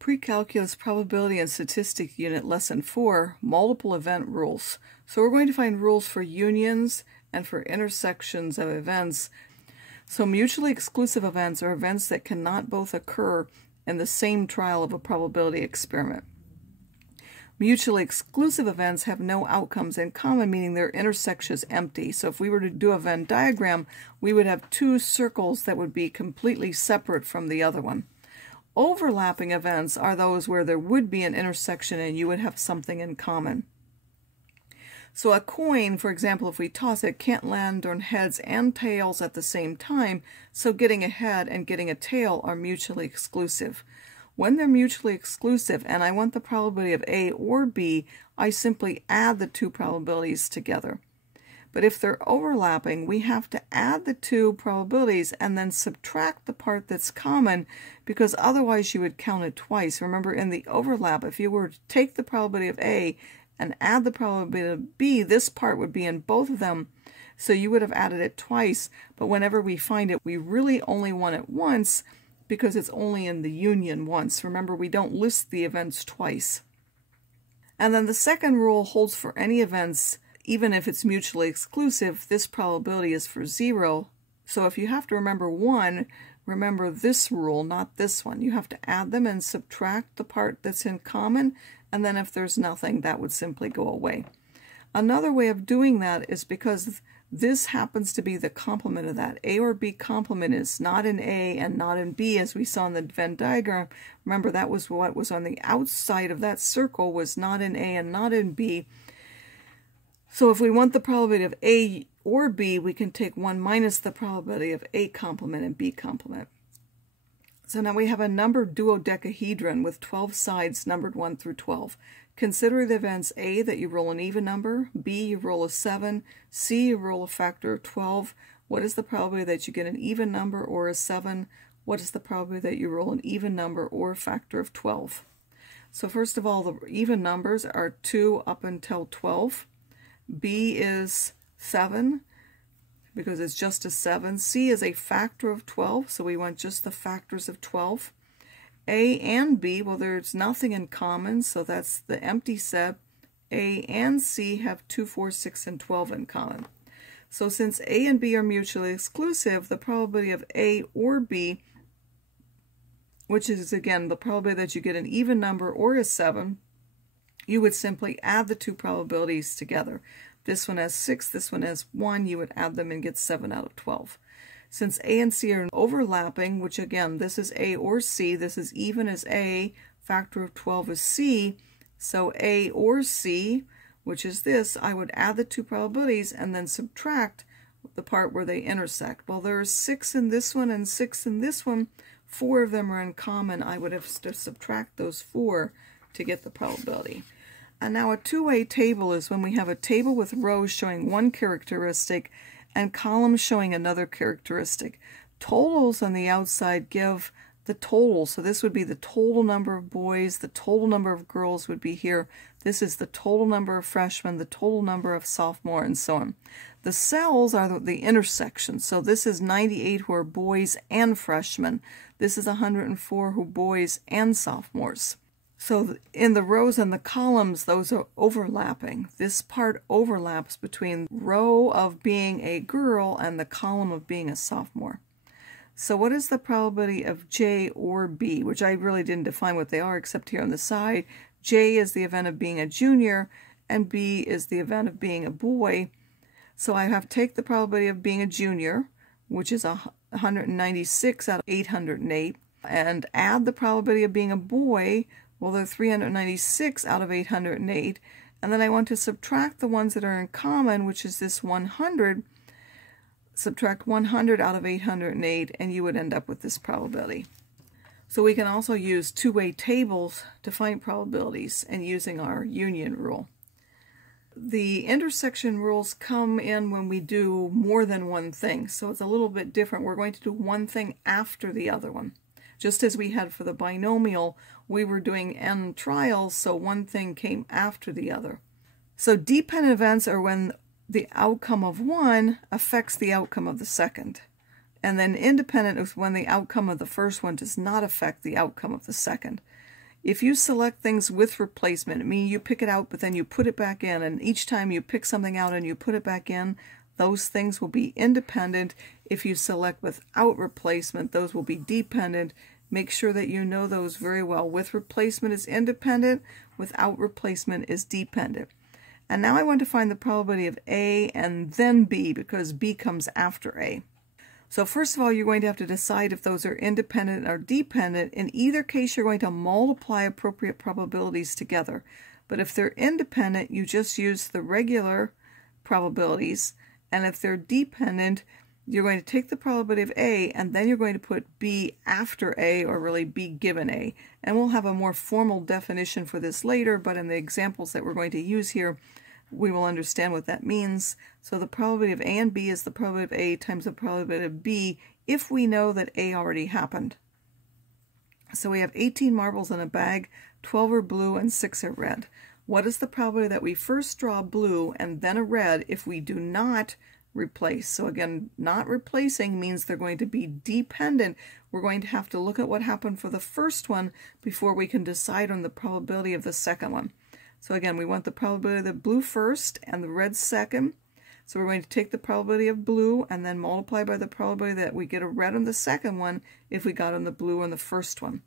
Pre-calculus probability and statistics unit lesson 4, multiple event rules. So we're going to find rules for unions and for intersections of events. So mutually exclusive events are events that cannot both occur in the same trial of a probability experiment. Mutually exclusive events have no outcomes in common, meaning their intersection is empty. So if we were to do a Venn diagram, we would have two circles that would be completely separate from the other one. Overlapping events are those where there would be an intersection and you would have something in common. So a coin, for example, if we toss it, can't land on heads and tails at the same time, so getting a head and getting a tail are mutually exclusive. When they're mutually exclusive and I want the probability of A or B, I simply add the two probabilities together. But if they're overlapping, we have to add the two probabilities and then subtract the part that's common, because otherwise you would count it twice. Remember, in the overlap, if you were to take the probability of A and add the probability of B, this part would be in both of them, so you would have added it twice. But whenever we find it, we really only want it once because it's only in the union once. Remember, we don't list the events twice. And then the second rule holds for any events. Even if it's mutually exclusive, this probability is for 0. So if you have to remember 1, remember this rule, not this one. You have to add them and subtract the part that's in common, and then if there's nothing, that would simply go away. Another way of doing that is because this happens to be the complement of that. A or B complement is not in A and not in B, as we saw in the Venn diagram. Remember, that was what was on the outside of that circle, was not in A and not in B. So if we want the probability of A or B, we can take 1 minus the probability of A complement and B complement. So now we have a numbered dodecahedron with 12 sides numbered 1 through 12. Consider the events A, that you roll an even number, B, you roll a 7, C, you roll a factor of 12. What is the probability that you get an even number or a 7? What is the probability that you roll an even number or a factor of 12? So first of all, the even numbers are 2 up until 12. B is 7 because it's just a 7. C is a factor of 12, so we want just the factors of 12. A and B, well, there's nothing in common, so that's the empty set. A and C have 2, 4, 6, and 12 in common. So since A and B are mutually exclusive, the probability of A or B, which is again the probability that you get an even number or a 7, you would simply add the two probabilities together. This one has 6, this one has 1, you would add them and get 7 out of 12. Since A and C are overlapping, which again, this is A or C, this is even as A, factor of 12 is C, so A or C, which is this, I would add the two probabilities and then subtract the part where they intersect. Well, there are 6 in this one and 6 in this one, 4 of them are in common. I would have to subtract those 4 to get the probability. And now a two-way table is when we have a table with rows showing one characteristic and columns showing another characteristic. Totals on the outside give the total. So this would be the total number of boys, the total number of girls would be here. This is the total number of freshmen, the total number of sophomore, and so on. The cells are the intersections. So this is 98 who are boys and freshmen. This is 104 who are boys and sophomores. So in the rows and the columns, those are overlapping. This part overlaps between row of being a girl and the column of being a sophomore. So what is the probability of J or B, which I really didn't define what they are except here on the side. J is the event of being a junior and B is the event of being a boy. So I have to take the probability of being a junior, which is 196 out of 808, and add the probability of being a boy. Well, they're 396 out of 808, and then I want to subtract the ones that are in common, which is this 100. Subtract 100 out of 808, and you would end up with this probability. So we can also use two-way tables to find probabilities and using our union rule. The intersection rules come in when we do more than one thing, so it's a little bit different. We're going to do one thing after the other one. Just as we had for the binomial, we were doing n trials, so one thing came after the other. So dependent events are when the outcome of one affects the outcome of the second. And then independent is when the outcome of the first one does not affect the outcome of the second. If you select things with replacement, meaning you pick it out but then you put it back in, and each time you pick something out and you put it back in, those things will be independent. If you select without replacement, those will be dependent. Make sure that you know those very well. With replacement is independent, without replacement is dependent. And now I want to find the probability of A and then B, because B comes after A. So first of all, you're going to have to decide if those are independent or dependent. In either case, you're going to multiply appropriate probabilities together. But if they're independent, you just use the regular probabilities. And if they're dependent, you're going to take the probability of A and then you're going to put B after A, or really B given A. And we'll have a more formal definition for this later, but in the examples that we're going to use here, we will understand what that means. So the probability of A and B is the probability of A times the probability of B if we know that A already happened. So we have 18 marbles in a bag, 12 are blue and 6 are red. What is the probability that we first draw blue and then a red if we do not replace? So again, not replacing means they're going to be dependent. We're going to have to look at what happened for the first one before we can decide on the probability of the second one. So again, we want the probability of the blue first and the red second. So we're going to take the probability of blue and then multiply by the probability that we get a red on the second one if we got on the blue on the first one.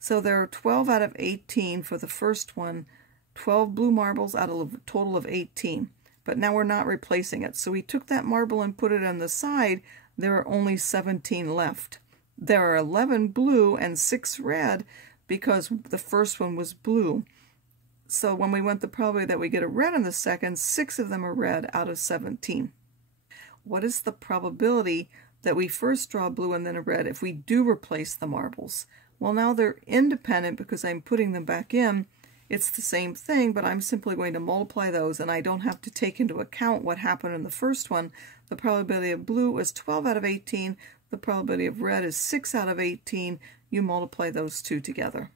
So there are 12 out of 18 for the first one, 12 blue marbles out of a total of 18. But now we're not replacing it. So we took that marble and put it on the side. There are only 17 left. There are 11 blue and 6 red because the first one was blue. So when we want the probability that we get a red in the second, 6 of them are red out of 17. What is the probability that we first draw blue and then a red if we do replace the marbles? Well, now they're independent because I'm putting them back in. It's the same thing, but I'm simply going to multiply those, and I don't have to take into account what happened in the first one. The probability of blue is 12 out of 18. The probability of red is 6 out of 18. You multiply those two together.